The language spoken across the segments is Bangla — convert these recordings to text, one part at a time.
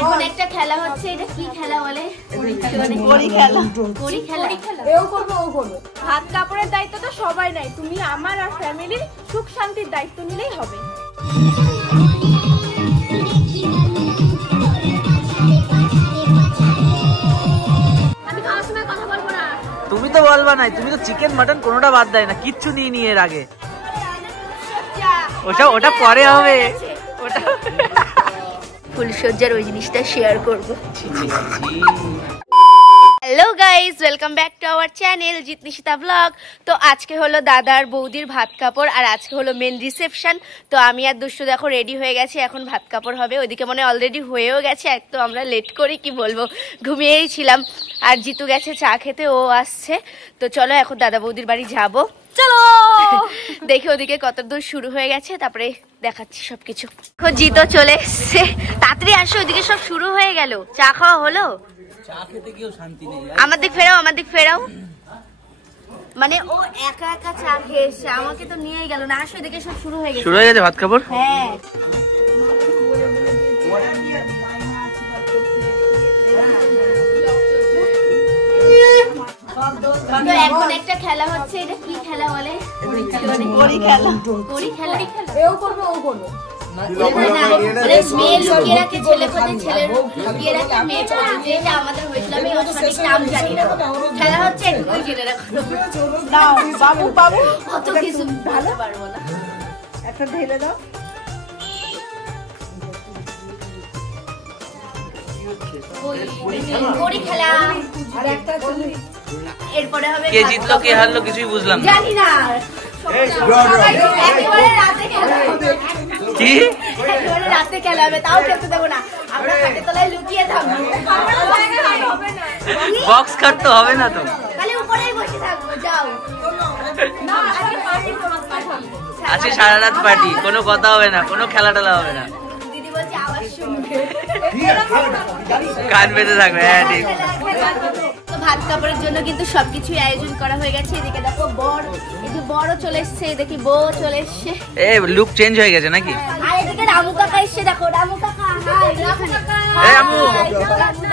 এখন একটা খেলা হচ্ছে, এটা কি খেলা বলে? কড়ি খেলা। কড়ি খেলা এও করবে ও করবে। হাত কাপড়ের দায়িত্ব তো সবাই নাই, তুমি আমার আর ফ্যামিলির সুখ শান্তির দায়িত্ব নিলেই হবে। আমি তোমার সঙ্গে কথা বলবো না। তুমি তো বলবা নাই, তুমি তো চিকেন মাটন কোনোটা বাদ দেয় না, কিচ্ছু নিয়ে এর আগে। ওটা পরে হবে, ওটা ফুলসজ্জার ওই জিনিসটা শেয়ার করবো। Hello guys, welcome back to our channel জিতনিশিতা ব্লগ। তো আজকে হলো দাদার বৌদির ভাত কাপড় আর আজকে হলো মেন রিসেপশন। তো আমি আর দুষ্টু দেখো রেডি হয়ে গেছি, এখন ভাত কাপড় হবে। ওইদিকে মনে অলরেডি হয়েও গেছে, এক তো আমরা লেট করি কি বলবো, ঘুমিয়েই ছিলাম। আর জিতু গেছে চা খেতে, ও আসছে। তো চলো এখন দাদা বৌদির বাড়ি যাবো, চলো দেখি ওদিকে কত দূর শুরু হয়ে গেছে, তারপরে দেখাচ্ছি সবকিছু। জিতো চলে এসছে, তাড়াতাড়ি আসো, ওইদিকে সব শুরু হয়ে গেল। চা খাওয়া হলো? আমার দিক ফেরাও, আমার দিক ফেরাও। মানে ও একা একা চা খেয়ে এসছে, আমাকে তো নিয়েই গেল না। আসো এদিকে সব শুরু হয়ে গেছে। শুরু হয়ে গেছে ভাত খাবার? হ্যাঁ। এখন একটা খেলা হচ্ছে, এটা কি খেলা বলে? কড়ি খেলা। কড়ি খেলা এও করবে ও করবে। মেয়ে লুকিয়ে রাখে ছেলে পথে, ছেলে লুকিয়ে রাখে মেয়ে পথে, যেটা আমাদের হয়েছিল। আমি সঠিক নাম জানি না। খেলা হচ্ছে একটু জেনে রাখো। বাবু বাবু অত কিছু ভালো পারবো না। একটা ঢেলে দাও। কড়ি খেলা। এরপরে হবে কে জিতলো কে হারলো কিছুই বুঝলাম না। জানি না। একেবারে রাতে খেলা হবে। কি? একেবারে রাতে খেলা হবে, তাও খেলতে দেবো না। আমরা খাটের তলায় লুকিয়ে থাকবো। বক্স কাট তো হবে না তো, খালি উপরেই বসে থাকবো। যাও। আজকে সারা রাত পার্টি, কোনো কথা হবে না, কোনো খেলা টেলা হবে না। দিদি বলছে আওয়াজ শুনবে, কান পেতে থাকবে। হ্যাঁ ঠিক। তো ভাত কাপড়ের জন্য কিন্তু সবকিছু আয়োজন করা হয়ে গেছে। এদিকে দেখো বর, এদিকে বড় চলে এসছে, দেখি বউ চলে এসছে। এ লুক চেঞ্জ হয়ে গেছে নাকি? আর এদিকে রামু কাকা এসছে, দেখো রামু কাকা। এই রামু,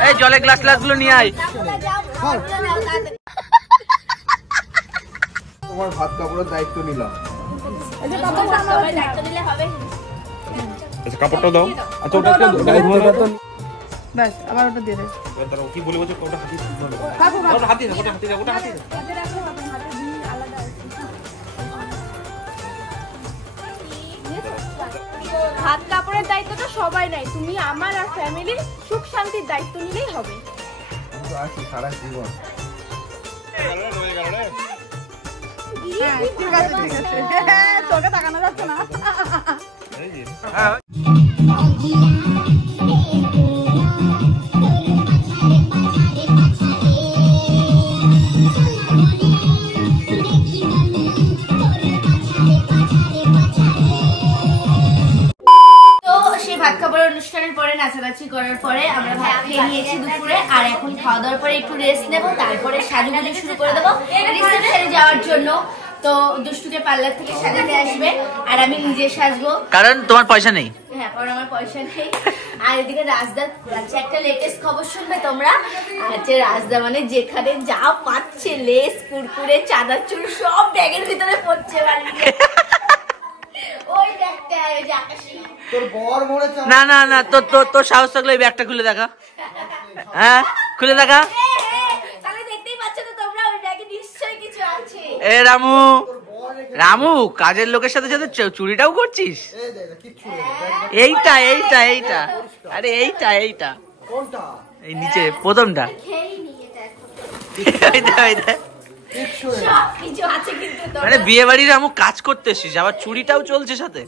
এই জলে গ্লাস গুলো নিয়ে আয়। তোমার ভাত কাপড়ের দায়িত্ব নিলাম। দায়িত্ব নিলে হবে। আচ্ছা কাপড়টা দাও। আচ্ছা ওটা ব্যাস আবার ওটা দিয়ে দে। দাঁড়াও, কি বলে বলছো? ওটা হাতি দাও। ওটা হাতি দাও, ওটা হাতি দাও, ওটা হাতি দাও। হাত কাপড়ের দায়িত্ব তো সবাই নাই, তুমি আমার আর ফ্যামিলির সুখ শান্তির দায়িত্ব নিলেই হবে। আমি তো আছি সারা জীবন। ঠিক আছে ঠিক আছে, তোকে তাকানো যাচ্ছে না। ভাত খাবারের অনুষ্ঠানের পরে নাচানাচি করার পরে আমরা ভাত খেয়ে নিয়েছি দুপুরে, আর এখন খাওয়া দাওয়ার পরে একটু রেস্ট নেবো, তারপরে সাজুগুজু শুরু করে দেবো রিসেপশনে যাওয়ার জন্য। তো দুষ্টুকে পার্লার থেকে সাজাতে আসবে আর আমি নিজে সাজবো, কারণ তোমার পয়সা নেই। হ্যাঁ, কারণ আমার পয়সা নেই। আর এদিকে রাজদার একটা লেটেস্ট খবর শুনবে তোমরা। আচ্ছা, রাজদা মানে যেখানে যা পাচ্ছে, লেস, কুরকুরে, চাঁদার চুল সব ব্যাগের ভিতরে পড়ছে। ওই ব্যাগটা তোর বর মরে না না না, তোর সাহস থাকলে এই ব্যাগটা খুলে দেখা। হ্যাঁ খুলে দেখা। তাহলে দেখতেই পাচ্ছ তো তোমরা, ওই ব্যাগে নিশ্চয়ই কিছু আছে। এ রামু, রামু কাজের লোকের সাথে সাথে চুরিটাও করছিস? এইটা এইটা এইটা, আরে এইটা এইটা কোনটা? এই নিচে প্রথমটা। মানে বিয়ে বাড়ির রামু কাজ করতে এসেছিস, আবার চুরিটাও চলছে সাথে।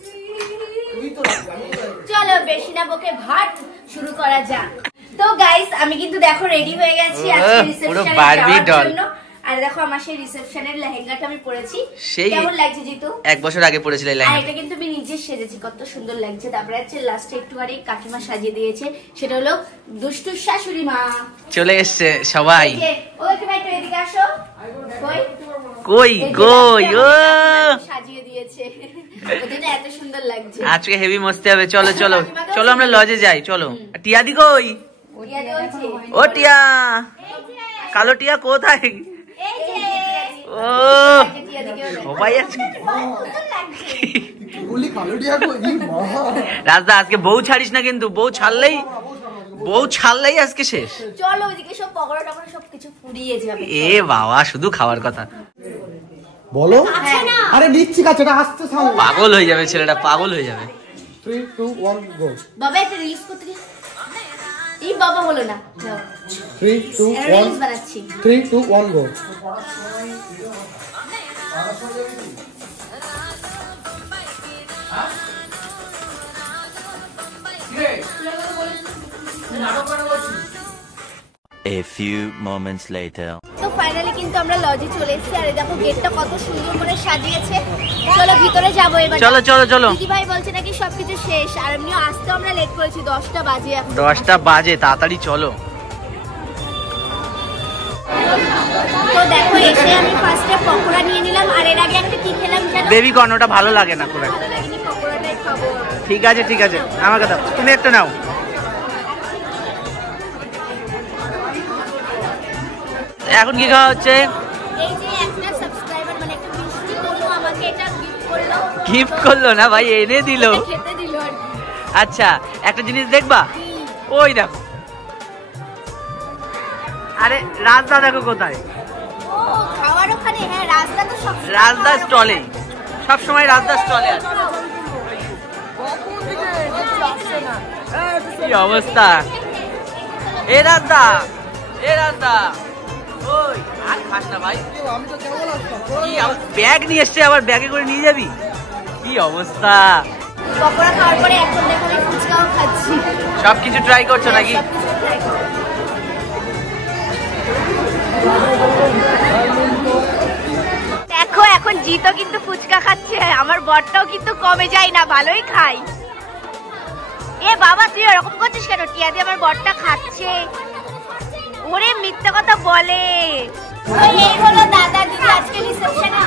চলো বেশি না বকে ভাত শুরু করা যাক। তো গাইস আমি কিন্তু দেখো রেডি হয়ে গেছি আজকে রিসেপশনে যাওয়ার জন্য। আর দেখো আমার সেই রিসেপশনের লেহেঙ্গাটা আমি পরেছি, কেমন লাগছে জিতু? 1 বছর আগে পরেছিলে লেহেঙ্গা। আর এটা কিন্তু আমি নিজে সেজেছি, কত সুন্দর লাগছে। তারপরে হচ্ছে লাস্টে একটুখানি কাকিমা সাজিয়ে দিয়েছে, সেটা হলো দুষ্টুর শাশুড়ি মা। চলে এসছে সবাই। ওই তুমি একটু এদিকে আসো। কই কই ও সাজিয়ে দিয়েছে ওদেরটা এত সুন্দর লাগছে। আজকে হেভি মস্তি হবে। চলো চলো চলো আমরা লজে যাই। চলো টিয়াদি কই? টিয়াদি হচ্ছে ও টিয়া, কালো টিয়া কোথায়? ও সবাই আজকে বলি কালো টিয়া কই? মা রাজদা আজকে বউ ছাড়িস না কিন্তু, বউ ছাড়লেই আজকে শেষ। চলো ওইদিকে সব পকোড়া টকোড়া সব কিছু ফুরিয়ে যাবে। এ বাবা শুধু খাওয়ার কথা। বলো আরে নিচ্ছি কাছে না আসতে সামনে পাগল হয়ে যাবে ছেলেটা, পাগল হয়ে যাবে। 3 2 1 গো বাবা একটা রিলস করতে গিয়ে এই বাবা হলো না, যাও 3 2 রিলস 1 বানাচ্ছি। 3 2 1 গো A few moments later. তো ফাইনালি কিন্তু আমরা লজে চলে এসেছি। আর এই দেখো গেটটা কত সুন্দর করে সাজিয়েছে। চলো ভিতরে যাবো এবার। চলো চলো চলো। দিদি ভাই বলছে নাকি সবকিছু শেষ, আর এমনিও আসতে আমরা লেট করেছি, 10টা বাজে এখন। 10টা বাজে, তাড়াতাড়ি চলো। তো দেখো এসে আমি ফার্স্টে পকোড়া নিয়ে নিলাম, আর এর আগে একটা কি খেলাম জানো? বেবি কর্ন, ওটা ভালো লাগে না খুব একটা। ভালো লাগেনি, পকোড়াটাই খাবো। ঠিক আছে ঠিক আছে, আমাকে দাও, তুমি একটা নাও। এখন কি খাওয়া হচ্ছে? এই যে একটা সাবস্ক্রাইবার মানে একটা মিষ্টি তনু আমাকে এটা গিফট করলো। গিফট করলো না ভাই, এনে দিল। এটা খেতে দিল আর কি। আচ্ছা একটা জিনিস দেখবা, ওই দেখো। আরে রাজদা দেখো কোথায়? ও খাওয়ার ওখানে, হ্যাঁ রাজদা তো সব রাজদা স্টলে, সব সময় রাজদা স্টলে আছে। কি অবস্থা? এ রাজদা, এ রাজদা, ওই আর খাস না ভাই? কি ব্যাগ নিয়ে এসছে, আবার ব্যাগে করে নিয়ে যাবি? কি অবস্থা? পকোড়া খাওয়ার পরে এখন দেখো আমি ফুচকাও খাচ্ছি। সবকিছু ট্রাই করছো নাকি? সবকিছু try করবো। দেখো এখন জিতো কিন্তু ফুচকা খাচ্ছে, আমার বরটাও কিন্তু কমে যায় না, ভালোই খাই। এ বাবা তুই এরকম করছিস কেন? টিয়া দিয়ে আমার বরটা খাচ্ছে। ওরে মিথ্যা কথা বলে। তো এই হলো দাদা দিদি আজকে রিসেপশনে,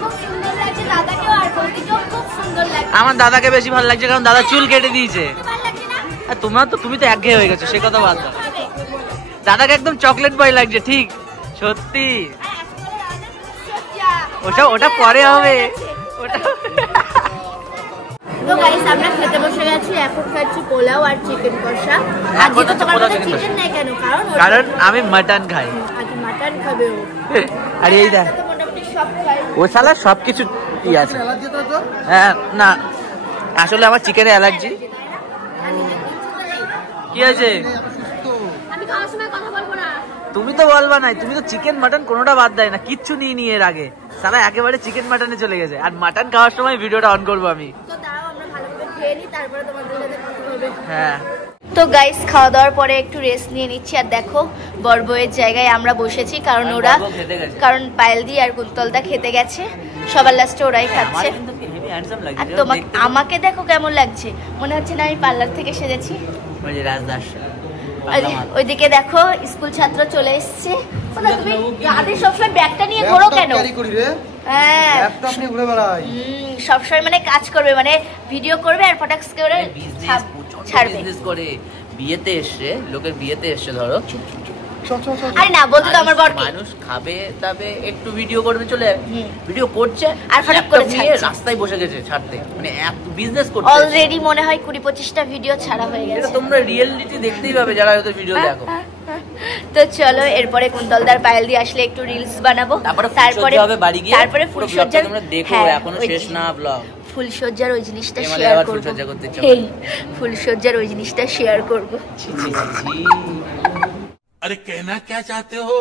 খুব সুন্দর লাগছে দাদাকেও, আর বৌদিকেও খুব সুন্দর লাগছে। আমার দাদাকে বেশি ভালো লাগছে, কারণ দাদা চুল কেটে দিয়েছে। ভালো লাগছে না? আর তুমি তো একঘেয়ে হয়ে গেছো, সে কথা বাদ দাও। দাদাকে একদম চকলেট বয় লাগছে, ঠিক সত্যি। ওটা পরে হবে, ওটা। তো গাইস আমরা খেতে বসে গেছি, এখন খাচ্ছি পোলাও আর চিকেন কষা। আজকে তো তোমার কাছে চিকেন নাই কেন? কারণ আমি মাটন খাই। আজ মাটন খাবে ও। আর এই দেখ তো মোটামুটি সব খাই। ও শালা সবকিছু ই আছে। হ্যাঁ না, আসলে আমার চিকেনে অ্যালার্জি। কি আছে? আমি খাওয়ার সময় কথা বলবো না। তুমি তো বলবা নাই, তুমি তো চিকেন মাটন কোনোটা বাদ দেয় না, কিচ্ছু নিয়ে এর আগে সারা একেবারে চিকেন মাটনে চলে গেছে। আর মাটন খাওয়ার সময় ভিডিওটা অন করবো আমি। তো দাঁড়াও আমরা ভালোভাবে খেয়ে নিই, তারপরে তোমাদের সাথে কথা হবে। হ্যাঁ তো গাইস খাওয়া দাওয়ার পরে একটু রেস্ট নিয়ে নিচ্ছি। আর দেখো বড়বউয়ের জায়গায় আমরা বসেছি, কারণ ওরা, কারণ পায়েলদি আর কুন্তলদা খেতে গেছে, সবার লাস্টে ওরাই খাচ্ছে। আর তোমাকে, আমাকে দেখো কেমন লাগছে, মনে হচ্ছে না আমি পার্লার থেকে সেজেছি। ওইদিকে দেখো স্কুল ছাত্র চলে এসছে। তুমি রাতে সবসময় ব্যাগটা নিয়ে ঘোরো কেন? হ্যাঁ সবসময় মানে কাজ করবে, মানে ভিডিও করবে আর ফটাক্স করে ছাড়বে। বিয়েতে এসছে, লোকের বিয়েতে এসছে ধরো, আরে না বলতে তো আমার বরকে মানুষ খাবে তবে একটু ভিডিও করবে, চলে ভিডিও করছে আর ফটাক করে ছাড়ছে। রাস্তায় বসে গেছে ছাড়তে, মানে এত বিজনেস করছে। অলরেডি মনে হয় 20-25টা ভিডিও ছাড়া হয়ে গেছে। তোমরা রিয়েলিটি দেখতেই পাবে যারা হয়তো ভিডিও দেখো। তো চলো এরপরে কুন্তলদার পায়েল দিয়ে আসলে একটু রিলস বানাবো, তারপরে হবে বাড়ি গিয়ে, তারপরে ফুলসজ্জা তোমরা দেখো, এখনো শেষ না ব্লগ। ফুলসজ্জার ওই জিনিসটা শেয়ার করব। ফুলসজ্জার ওই জিনিসটা শেয়ার করব। अरे कहना क्या चाहते हो?